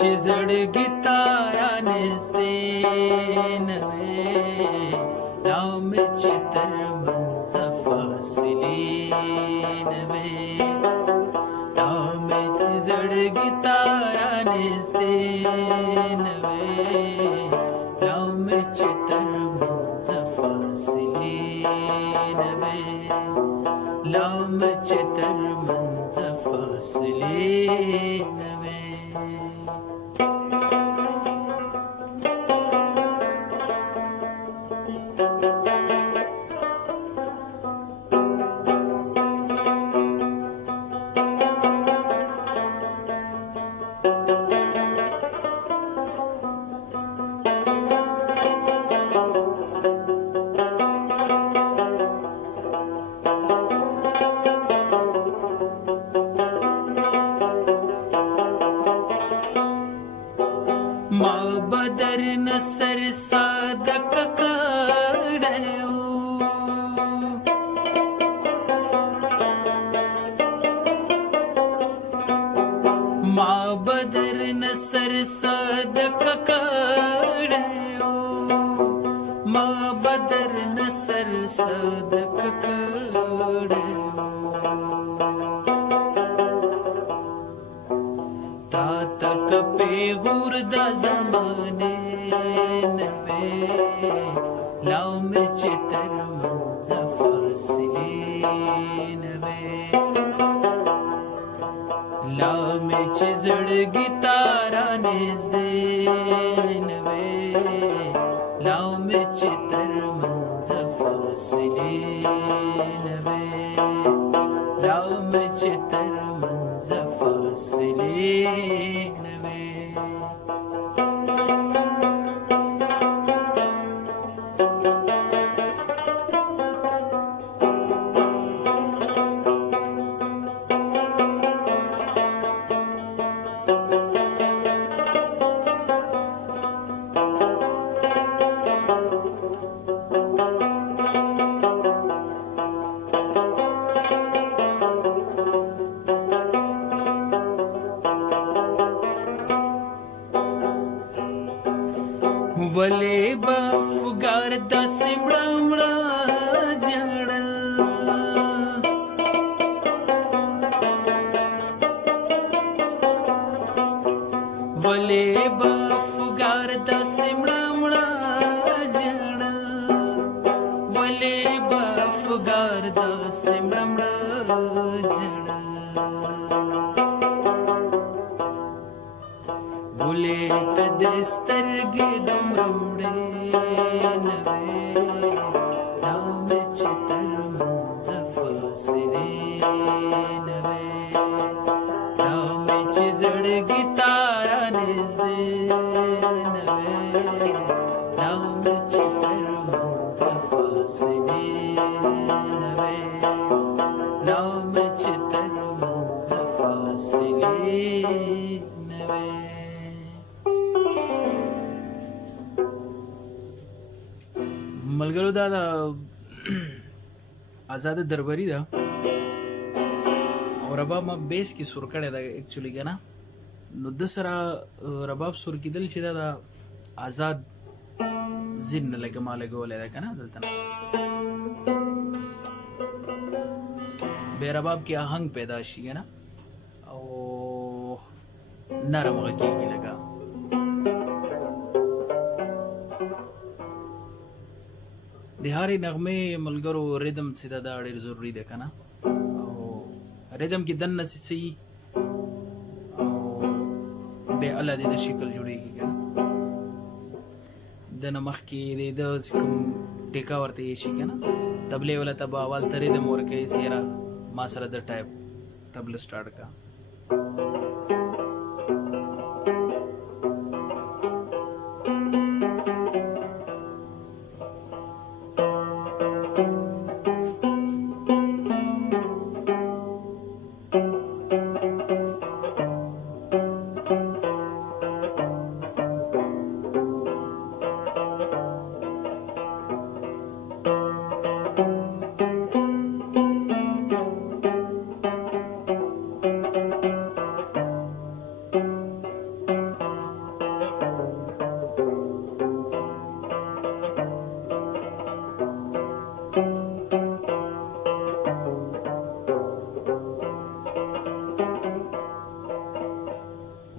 चिजड़गी तारा नवे राम चितर मंज फसलीनवे राम चिजड़गी तारा नवे राम चितर मंज फसलीनवे राम चितर मंज फसलीनवे बदर नसर सादक काढ़यो माँ बदर नसर सादक काढ़यो माँ बदर नसर सादक काढ़यो तातक पे गुर्दा जमाने नवे लाव में चितर मंज फसली नवे लाव में चिजड़गी तारा दे नवे लाव में चितर मंज फसली नवे लाव में चितर मंज फसली नवे वले बफगार दसिमड़ा मड़ा जड़ल वले बफगार दसिमड़ा मड़ा जड़ल वले बफगार दसिमड़ा मड़ा जड़ल बुले कदस्तर गिदम रमड़े नवे राम चितर मंज फसले नवे राम चिजड़गी तारा दे नवे राम चितर मंज फसले नवे राम चितर मंज फसले فاصله نوي ملګرو دا آزاد درباري ده او رباب ما بیس کې سور کړی دا اکچولی کنه نو د سره رباب سور کېدل چې دا آزاد زین لګه ما لګولې ده کنه دلته به رباب کې آهنګ پیدا شي کنه او نرم غږیږي لګا د هاري نغمه ملګرو ریدم چې دا ډېر ضروری ده کنه او ریدم کې دنه سي او به الله دې د شکل جوړيږي کنه د نمخ کې د کوم ټیکا ورته شي کنه تبلې ولا تبا اول ترې د مور کې سیرا ما سره د ټایپ تبل سٹارټ کا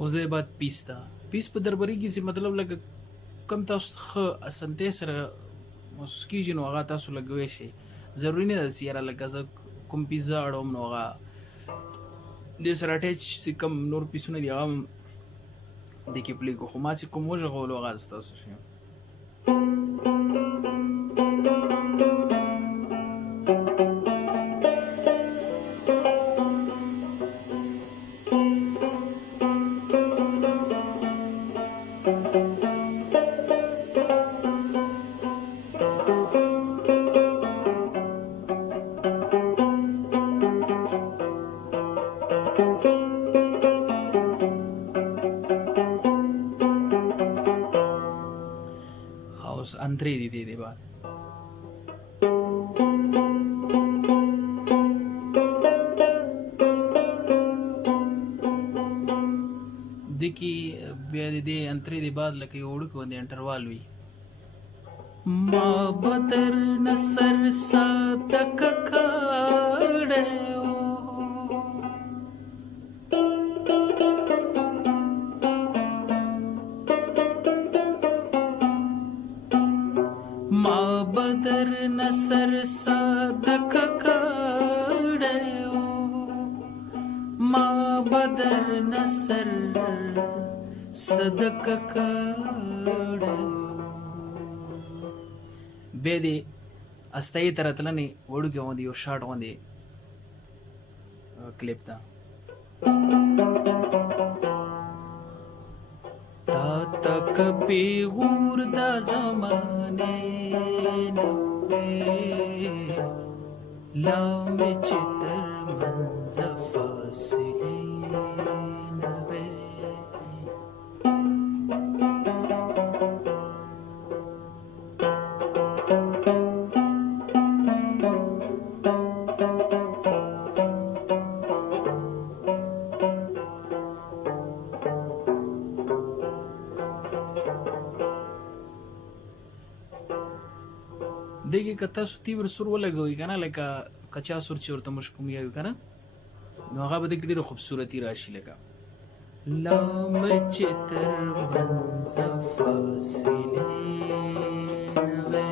اوس د بعد پیستا پیس په درباري کې چې مطلب لکه کم تاسو خ اسنته سره مسکی جنو هغه تاسو لګوي شي ضروری نه ده چې یاره لکه زه کوم پیزا اړوم نو هغه د سره اټیچ چې کم نور پیسونه دي هغه د کې پلی کو خو ما چې کوم وژغولو هغه تاسو شي अंतरे दी दे बात देखी बे दे अंतरे दे बाद लके ओड़ को दे इंटरवल वी मा बदर नसर सा तक खड़े بدر نصر صدق کړو ما بدر نصر صدق کړو به دې استای ترتلنی وړو کې ودی یو شاټ ودی کلیپ تا تک پیغور دا زمانه لام چتر منز فاصله نوے دیکھیں کتا سو تیور سور ولګوي کنه لکه کچا سور چې ورته مشکوم یو کنه نو هغه به د ډیره خوبصورتي راشي لکه لام چتر منز فاصله نوے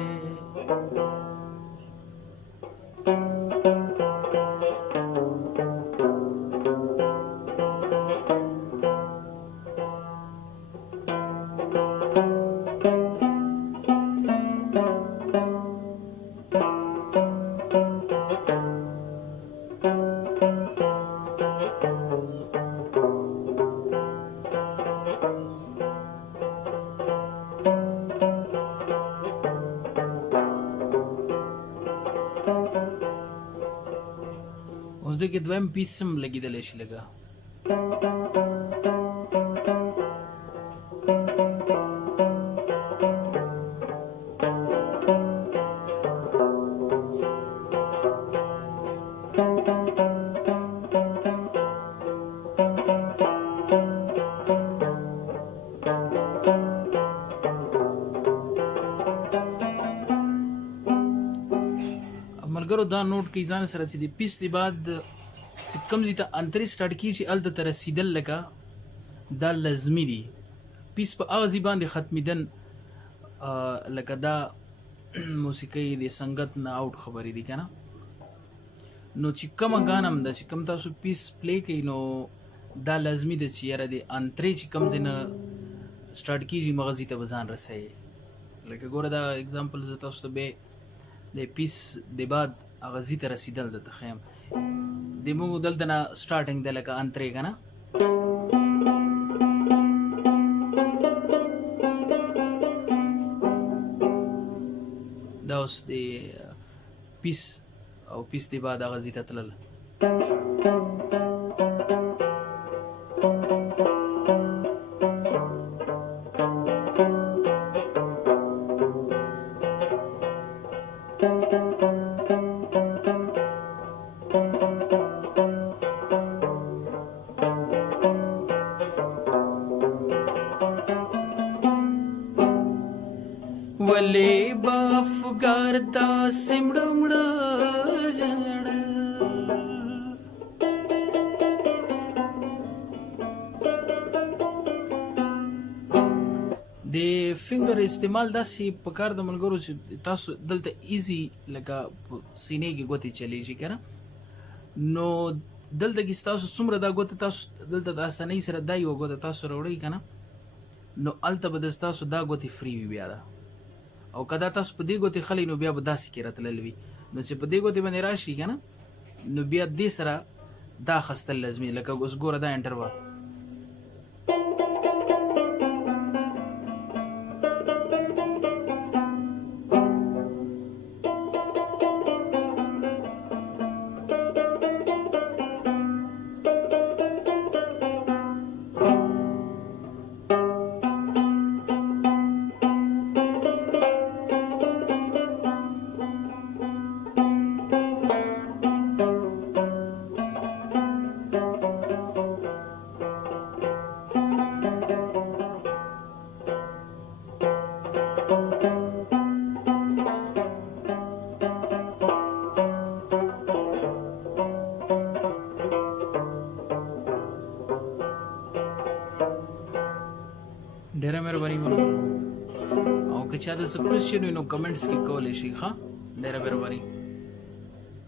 اوس دغه دویم پیسم لګیدل شي لګا ملګرو دا نوٹ کې ځان سره چې د پیس دی بعد چې کوم ځای ته انترې سټارټ کېږي هلته ته رسیدل لکه دا لازمي دي. پیس په هغه ځای باندې ختمېدل لکه دا موسیقۍ د سنګت نه آوټ خبرې دي که نه. نو چې کومه ګانا هم ده چې کوم تاسو پیس پلی کوئ نو دا لازمي ده چې یاره د انترې چې کوم ځای نه سټارټ کېږي همغه ځای ته به ځان رسوي. لکه ګوره دا اګزامپل زه تاسو ته بیا د پیس د بعد هغه ځای ته رسیدل درته ښیم. د موږ دلته نه سټارټنګ ده لکه انترې که نه. دا اوس د پیس او پیس د بعد هغه ځای ته تلل. ولې بافګار داسې مړه مړه ژړل د فنګر استعمال داسې پکار د ملګرو چې تاسو دلته ایزي لکه په سینې کې ګوتې چلیږي که نه. نو دلته کې ستاسو څومره دا ګوته تاسو دلته د اسانۍ سره دا یوه ګوته تاسو راوړئ که نه نو هلته به د ستاسو دا ګوتې فري وي بیا ده. او که دا تاسو په دې ګوتې خلی نو بیا به داسې کې راتلل وي. نو چې په دې ګوتې باندې راشي که نه نو بیا دې سره دا اخیستل لازمي. لکه اوس ګوره دا انټر به ډېره مهرباني ملګرو. او که چا د څه کوېسچن وي نو کمنټس کې کولی شي. ښه ډېره مهرباني.